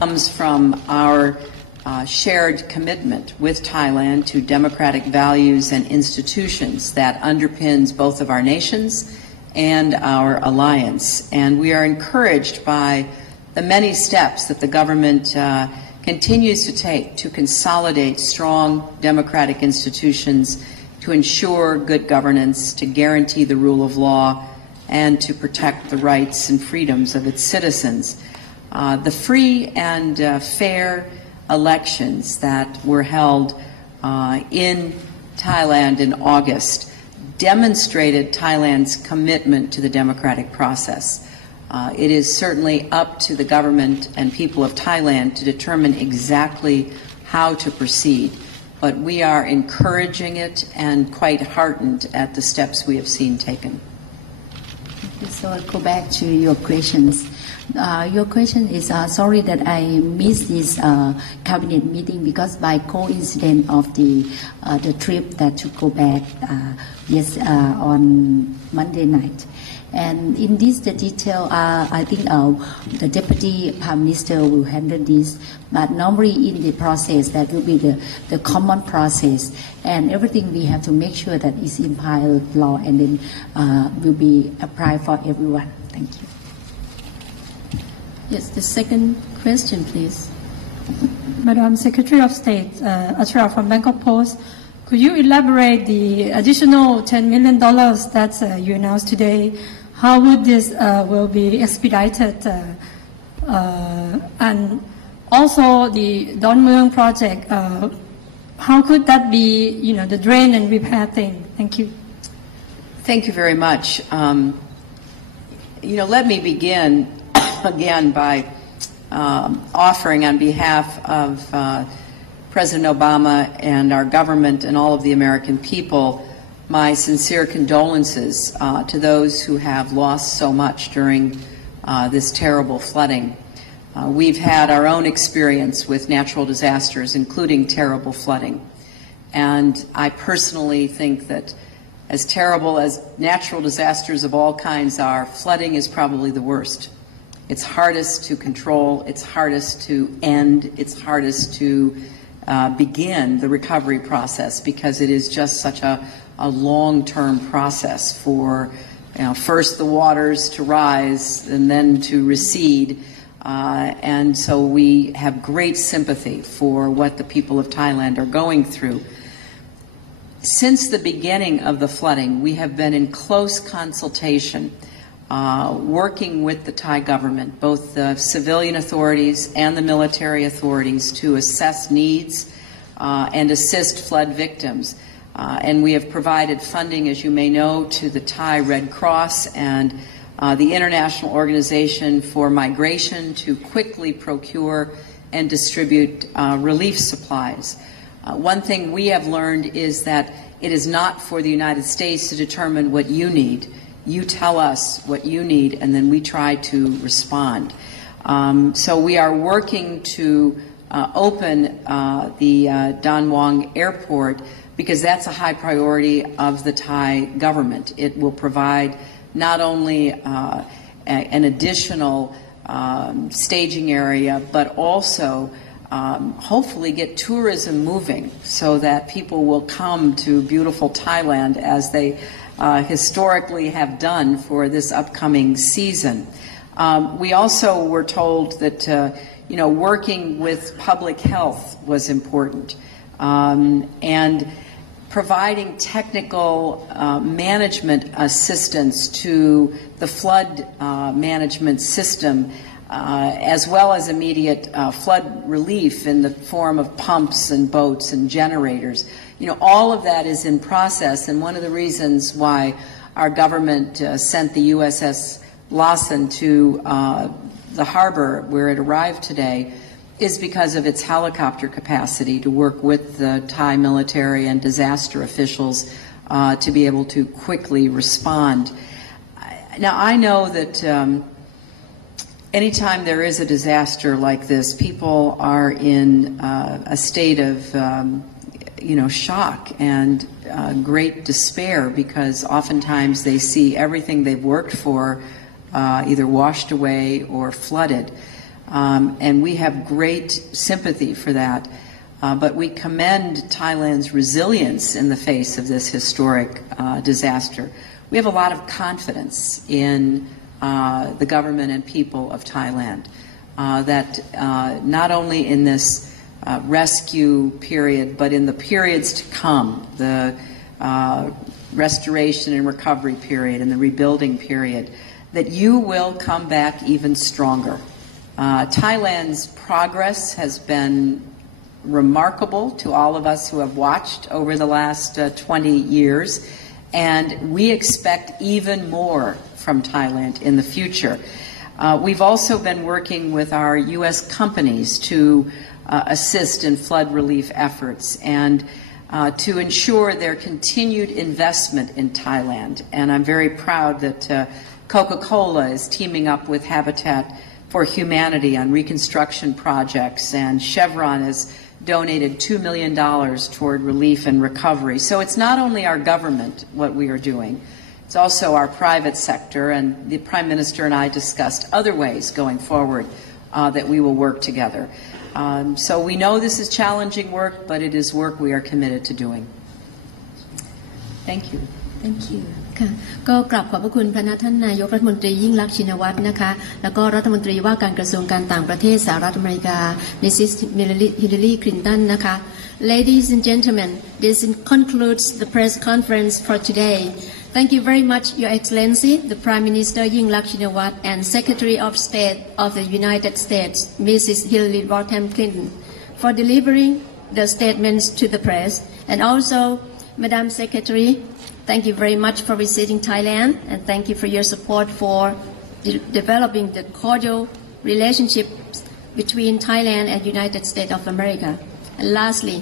comes from our shared commitment with Thailand to democratic values and institutions that underpins both of our nations and our alliance. And we are encouraged by the many steps that the government continues to take to consolidate strong democratic institutions, to ensure good governance, to guarantee the rule of law, and to protect the rights and freedoms of its citizens. The free and fair elections that were held in Thailand in August demonstrated Thailand's commitment to the democratic process. It is certainly up to the government and people of Thailand to determine exactly how to proceed, but we are encouraging it and quite heartened at the steps we have seen taken. So I'll go back to your questions. Your question is, sorry that I missed this cabinet meeting because by coincidence of the trip that to go back on Monday night. And in this, the detail, I think the Deputy Prime Minister will handle this, but normally in the process, that will be the common process, and everything we have to make sure that is in pilot law and then will be applied for everyone. Thank you. Yes, the second question, please. Madam Secretary of State, Ashra from Bangkok Post, could you elaborate the additional $10 million that you announced today? How would this will be expedited? And also the Don Mueang project, how could that be, the drain and repair thing? Thank you. Thank you very much. Let me begin again by offering on behalf of President Obama and our government and all of the American people my sincere condolences to those who have lost so much during this terrible flooding. We've had our own experience with natural disasters, including terrible flooding. And I personally think that as terrible as natural disasters of all kinds are, flooding is probably the worst. It's hardest to control, it's hardest to end, it's hardest to begin the recovery process because it is just such a long-term process for first the waters to rise and then to recede. And so we have great sympathy for what the people of Thailand are going through. Since the beginning of the flooding, we have been in close consultation, working with the Thai government, both the civilian authorities and the military authorities, to assess needs and assist flood victims. And we have provided funding, as you may know, to the Thai Red Cross and the International Organization for Migration to quickly procure and distribute relief supplies. One thing we have learned is that it is not for the United States to determine what you need. You tell us what you need, and then we try to respond. So we are working to open the Don Mueang Airport because that's a high priority of the Thai government. It will provide not only an additional staging area, but also hopefully get tourism moving so that people will come to beautiful Thailand as they historically have done for this upcoming season. We also were told that working with public health was important, and providing technical management assistance to the flood management system, as well as immediate flood relief in the form of pumps and boats and generators. All of that is in process, and one of the reasons why our government sent the USS Lawson to the harbor where it arrived today is because of its helicopter capacity to work with the Thai military and disaster officials to be able to quickly respond. Now, I know that anytime there is a disaster like this, people are in a state of shock and great despair, because oftentimes they see everything they've worked for either washed away or flooded. And we have great sympathy for that. But we commend Thailand's resilience in the face of this historic disaster. We have a lot of confidence in the government and people of Thailand that not only in this rescue period, but in the periods to come, the restoration and recovery period and the rebuilding period, that you will come back even stronger. Thailand's progress has been remarkable to all of us who have watched over the last 20 years, and we expect even more from Thailand in the future. We've also been working with our U.S. companies to assist in flood relief efforts and to ensure their continued investment in Thailand. And I'm very proud that Coca-Cola is teaming up with Habitat for Humanity on reconstruction projects, and Chevron has donated $2 million toward relief and recovery. So it's not only our government what we are doing, it's also our private sector, and the Prime Minister and I discussed other ways going forward that we will work together. So we know this is challenging work, but it is work we are committed to doing. Thank you. Thank you ค่ะก็กราบขอบพระคุณพระท่านนายกรัฐมนตรียิ่งลักษณ์ชินวัตรนะคะแล้วก็รัฐมนตรีว่าการกระทรวงการต่างประเทศสหรัฐอเมริกา Mrs. Hillary Clinton นะคะ Ladies and gentlemen, this concludes the press conference for today. Thank you very much, Your Excellency, the Prime Minister Yingluck Shinawatra and Secretary of State of the United States, Mrs. Hillary Clinton, for delivering the statements to the press, and also, Madam Secretary, thank you very much for visiting Thailand, and thank you for your support for developing the cordial relationships between Thailand and United States of America. And lastly,